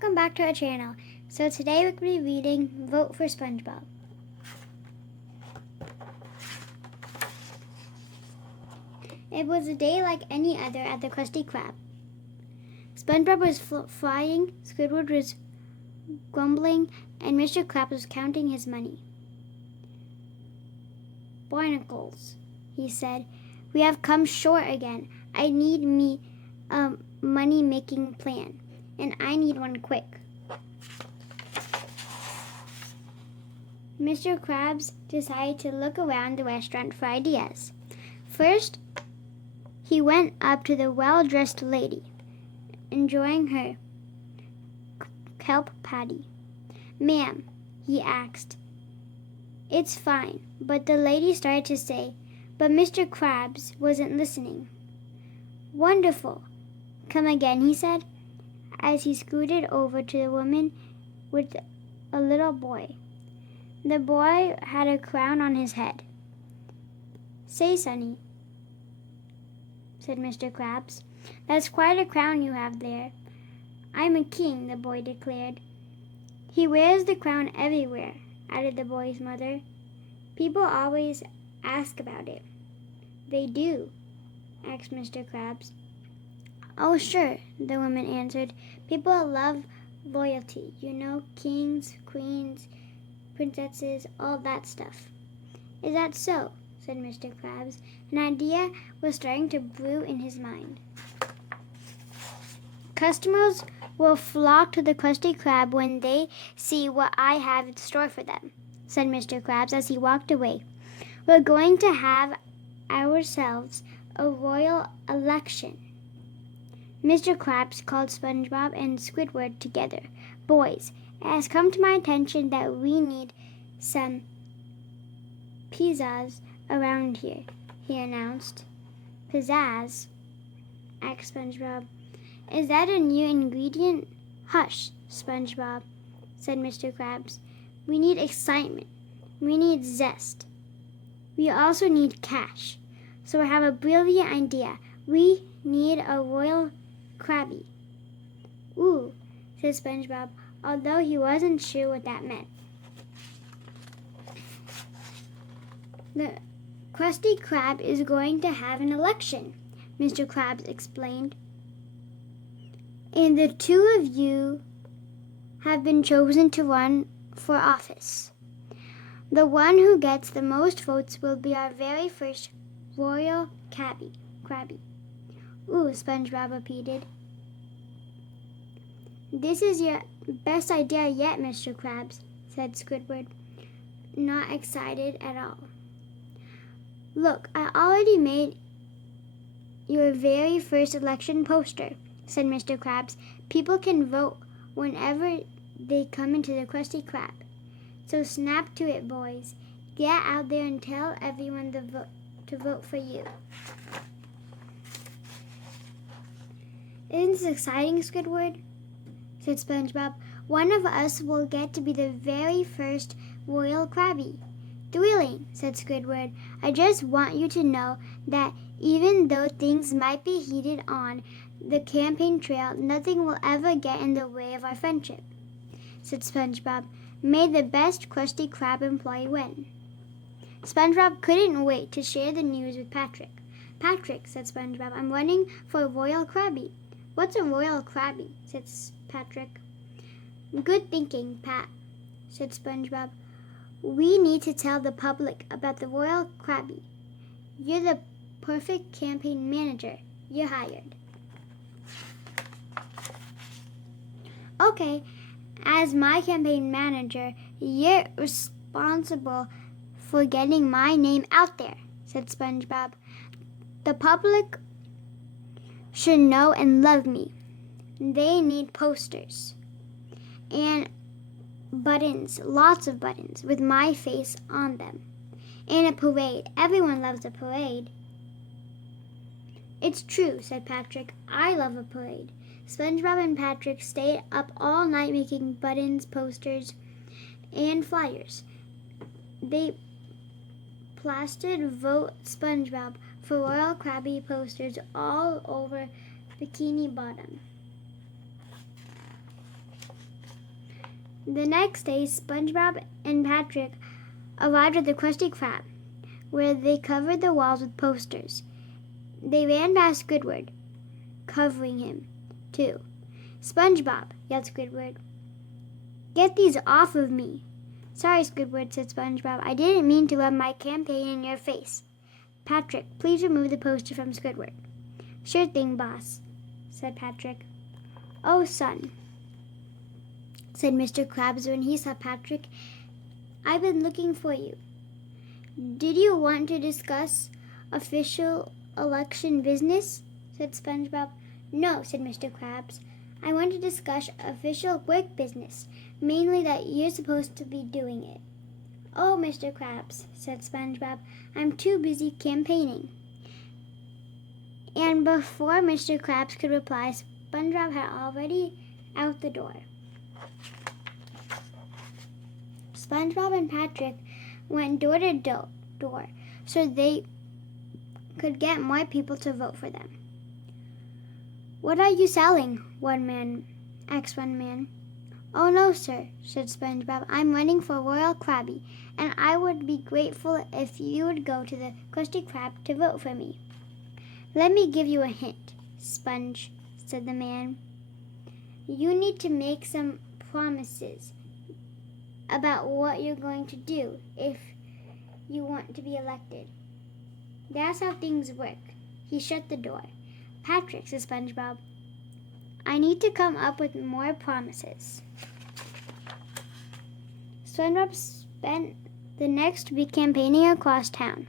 welcome back to our channel. So today we're going to be reading Vote for SpongeBob. It was a day like any other at the Krusty Krab. SpongeBob was flying, Squidward was grumbling, and Mr. Krabs was counting his money. "Barnacles," he said, "we have come short again. I need me a money-making plan, and I need one quick." Mr. Krabs decided to look around the restaurant for ideas. First, he went up to the well-dressed lady, enjoying her kelp patty. "Ma'am," he asked. "It's fine," but the lady started to say, but Mr. Krabs wasn't listening. "Wonderful. Come again," he said, as he scooted over to the woman with a little boy. The boy had a crown on his head. "Say, Sonny," said Mr. Krabs, "that's quite a crown you have there." "I'm a king," the boy declared. "He wears the crown everywhere," added the boy's mother. "People always ask about it." "They do?" asked Mr. Krabs. "Oh, sure," the woman answered. "People love royalty, you know, kings, queens, princesses, all that stuff." "Is that so?" said Mr. Krabs. An idea was starting to brew in his mind. "Customers will flock to the Krusty Krab when they see what I have in store for them," said Mr. Krabs as he walked away. "We're going to have ourselves a royal election." Mr. Krabs called SpongeBob and Squidward together. "Boys, it has come to my attention that we need some pizzazz around here," he announced. "Pizzazz?" asked SpongeBob. "Is that a new ingredient?" "Hush, SpongeBob," said Mr. Krabs. "We need excitement. We need zest. We also need cash. So I have a brilliant idea. We need a royal Krabby." "Ooh," said SpongeBob, although he wasn't sure what that meant. "The Krusty Krab is going to have an election," Mr. Krabs explained. "And the two of you have been chosen to run for office. The one who gets the most votes will be our very first royal Krabby. "Ooh," SpongeBob repeated. "This is your best idea yet, Mr. Krabs," said Squidward, not excited at all. "Look, I already made your very first election poster," said Mr. Krabs. "People can vote whenever they come into the Krusty Krab. So snap to it, boys. Get out there and tell everyone to vote for you." "Isn't this exciting, Squidward?" said SpongeBob. "One of us will get to be the very first royal Krabby." "Thrilling," said Squidward. "I just want you to know that even though things might be heated on the campaign trail, nothing will ever get in the way of our friendship," said SpongeBob. "May the best Krusty Krab employee win." SpongeBob couldn't wait to share the news with Patrick. "Patrick," said SpongeBob, "I'm running for a royal Krabby." "What's a royal Krabby?" said Patrick. "Good thinking, Pat," said SpongeBob. "We need to tell the public about the royal Krabby. You're the perfect campaign manager. You're hired." "Okay, as my campaign manager, you're responsible for getting my name out there," said SpongeBob. "The public should know and love me. They need posters and buttons, lots of buttons, with my face on them. And a parade. Everyone loves a parade." "It's true," said Patrick. "I love a parade." SpongeBob and Patrick stayed up all night making buttons, posters, and flyers. They plastered "Vote SpongeBob" for Royal Krabby posters all over Bikini Bottom. The next day, SpongeBob and Patrick arrived at the Krusty Krab, where they covered the walls with posters. They ran past Squidward, covering him, too. "SpongeBob," yelled Squidward, "get these off of me." "Sorry, Squidward," said SpongeBob. "I didn't mean to rub my campaign in your face." "Patrick, please remove the poster from Squidward." "Sure thing, boss," said Patrick. "Oh, son," said Mr. Krabs when he saw Patrick, "I've been looking for you. Did you want to discuss official election business?" said SpongeBob. "No," said Mr. Krabs. "I want to discuss official work business, mainly that you're supposed to be doing it." "Oh, Mr. Krabs," said SpongeBob, "I'm too busy campaigning." And before Mr. Krabs could reply, SpongeBob had already out the door. SpongeBob and Patrick went door to door so they could get more people to vote for them. "What are you selling?" asked one man. "Oh, no, sir," said SpongeBob. "I'm running for Royal Krabby, and I would be grateful if you would go to the Krusty Krab to vote for me." "Let me give you a hint, Sponge," said the man. "You need to make some promises about what you're going to do if you want to be elected. That's how things work." He shut the door. "Patrick," said SpongeBob, "I need to come up with more promises." SpongeBob spent the next week campaigning across town,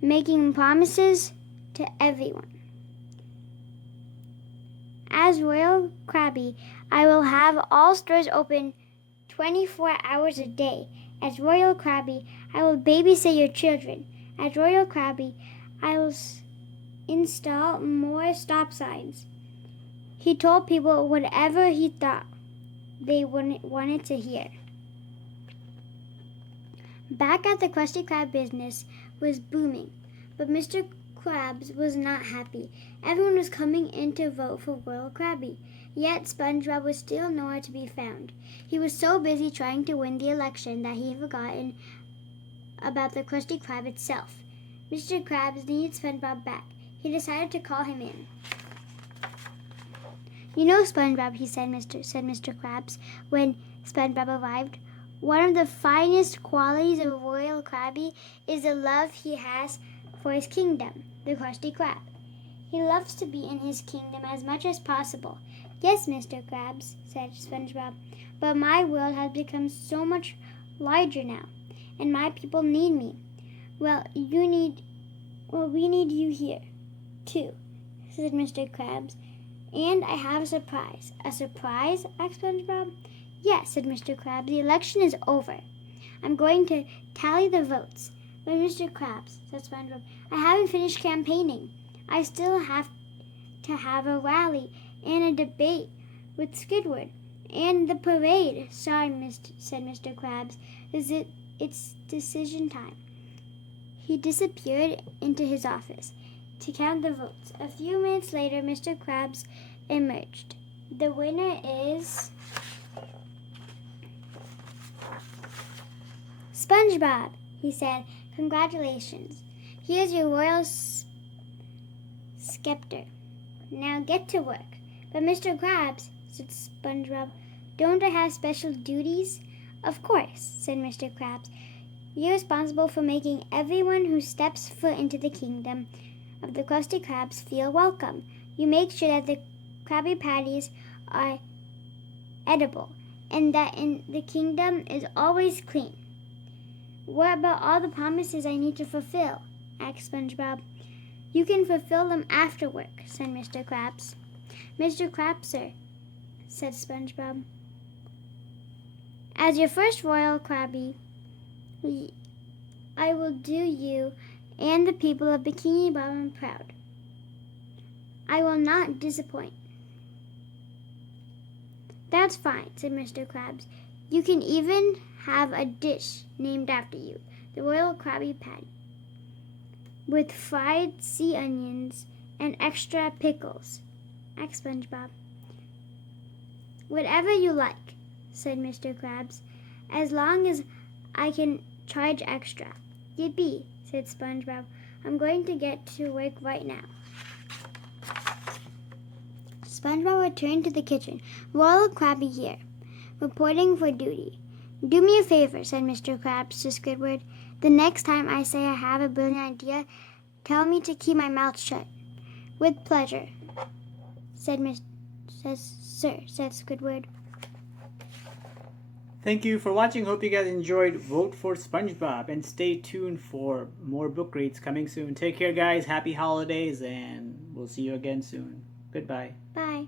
making promises to everyone. "As Royal Krabby, I will have all stores open 24 hours a day. As Royal Krabby, I will babysit your children. As Royal Krabby, I will install more stop signs." He told people whatever he thought they wanted to hear. Back at the Krusty Krab, business was booming, but Mr. Krabs was not happy. Everyone was coming in to vote for Royal Krabby, yet SpongeBob was still nowhere to be found. He was so busy trying to win the election that he had forgotten about the Krusty Krab itself. Mr. Krabs needed SpongeBob back. He decided to call him in. "You know, SpongeBob," said Mr. Krabs when SpongeBob arrived, "one of the finest qualities of Royal Krabby is the love he has for his kingdom, the Krusty Krab. He loves to be in his kingdom as much as possible." "Yes, Mr. Krabs," said SpongeBob, "but my world has become so much larger now, and my people need me." Well, we need you here, too," said Mr. Krabs. "And I have a surprise." "A surprise?" asked SpongeBob. "Yes," said Mr. Krabs. "The election is over. I'm going to tally the votes." "But Mr. Krabs," said SpongeBob, "I haven't finished campaigning. I still have to have a rally and a debate with Squidward and the parade." "Sorry, said Mr. Krabs. It's decision time." He disappeared into his office to count the votes. A few minutes later, Mr. Krabs emerged. "The winner is SpongeBob," he said. "Congratulations. Here's your royal scepter. Now get to work." "But Mr. Krabs," said SpongeBob, "don't I have special duties?" "Of course," said Mr. Krabs. "You're responsible for making everyone who steps foot into the kingdom of the Krusty Krabs feel welcome. You make sure that the Krabby Patties are edible and that the kingdom is always clean." "What about all the promises I need to fulfill?" asked SpongeBob. "You can fulfill them after work," said Mr. Krabs. "Mr. Krabs, sir," said SpongeBob, "as your first Royal Krabby, I will do you and the people of Bikini Bottom proud. I will not disappoint." "That's fine," said Mr. Krabs. "You can even have a dish named after you, the Royal Krabby Patty, with fried sea onions and extra pickles," asked SpongeBob. "Whatever you like." said Mr. Krabs, "as long as I can charge extra." "Yippee," said SpongeBob. "I'm going to get to work right now." SpongeBob returned to the kitchen. "Royal Krabby here, reporting for duty." "Do me a favor," said Mr. Krabs to Squidward. "The next time I say I have a brilliant idea, tell me to keep my mouth shut." "With pleasure," said Squidward. Thank you for watching. Hope you guys enjoyed Vote for SpongeBob, and stay tuned for more book reads coming soon. Take care, guys. Happy holidays, and we'll see you again soon. Goodbye. Bye.